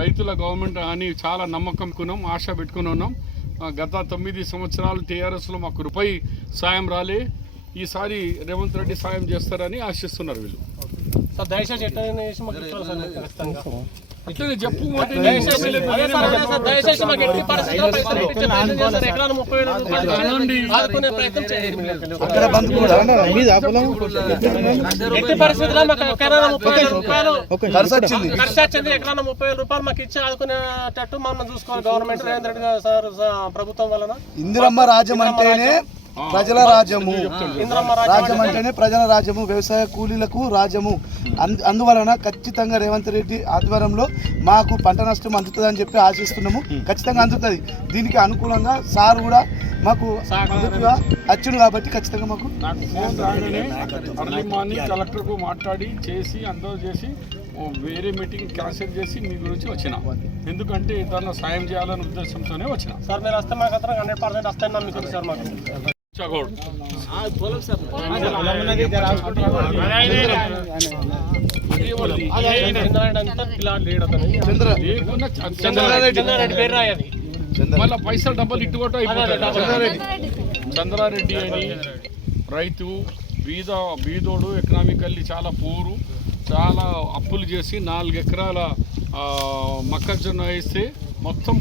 రైతుల గవర్నమెంట్ అని చాలా నమ్మకం కొన్నాం ఆశ పెట్టుకుని ఉన్నాం. గత తొమ్మిది సంవత్సరాలు టీఆర్ఎస్లో మాకు రూపాయి సాయం రాలే. ఈసారి రేవంత్ రెడ్డి సాయం చేస్తారని ఆశిస్తున్నారు వీళ్ళు. సార్ దయచేసి ఇట్లనే చెప్పు దయచేసి మాకు ఎట్టి పరిస్థితుల్లో పైసలు ఇప్పించే ప్రయత్నం చేస్తారు. ఎకరానికి ముప్పై వేల రూపాయలు ఆదుకునే ప్రయత్నం చేయండి అక్కడ బంద్ కూడా మీద పొలం? ఎట్టి పరిస్థితుల్లో మాకు ముప్పై వేల రూపాయలు ఖర్చు వచ్చింది. ఖర్చు వచ్చింది. ఎకరాన ముప్పై వేల రూపాయలు మాకు ఇచ్చి ఆదుకునేటట్టు మనం చూసుకోవాలి. గవర్నమెంట్ రేవంత్ రెడ్డి గారు సార్ సార్ ప్రభుత్వం వలన. ఇందిరమ్మ రాజ్యం అంటేనే ప్రజల రాజ్యము. రాజ్యం అంటేనే ప్రజల రాజ్యము వ్యవసాయ కూలీలకు రాజ్యము. అందు అందువలన ఖచ్చితంగా రేవంత్ రెడ్డి ఆధ్వర్యంలో మాకు పంట నష్టం అందుతుందని చెప్పి ఆశిస్తున్నాము. ఖచ్చితంగా అందుతుంది. దీనికి అనుకూలంగా సార్ కూడా మాకు అందుతుగా వచ్చును కాబట్టి ఖచ్చితంగా మాకు నాకు ఫోన్ రాగానే అర్లీ మార్నింగ్ కలెక్టర్కు మాట్లాడి చేసి అందరూ చేసి ఓ వేరే మీటింగ్ క్యాన్సిల్ చేసి మీ గురించి వచ్చిన. ఎందుకంటే ఏదన్నా సాయం చేయాలనే ఉద్దేశంతోనే వచ్చిన. సార్ మీరు వస్తే మాకు అతను హండ్రెడ్ పర్సెంట్ వస్తాయని నమ్ముతుంది సార్ మాకు. చంద్రారెడ్డి చంద్రారెడ్డి చంద్రారెడ్డి పేరు రాయది మళ్ళీ పైసలు డబ్బులు ఇట్టుకోట చంద్రారెడ్డి అని. రైతు బీద బీదోడు ఎకనామికల్లీ చాలా పూరు. చాలా అప్పులు చేసి నాలుగు ఎకరాల మొక్కజొన్న వేస్తే మొత్తం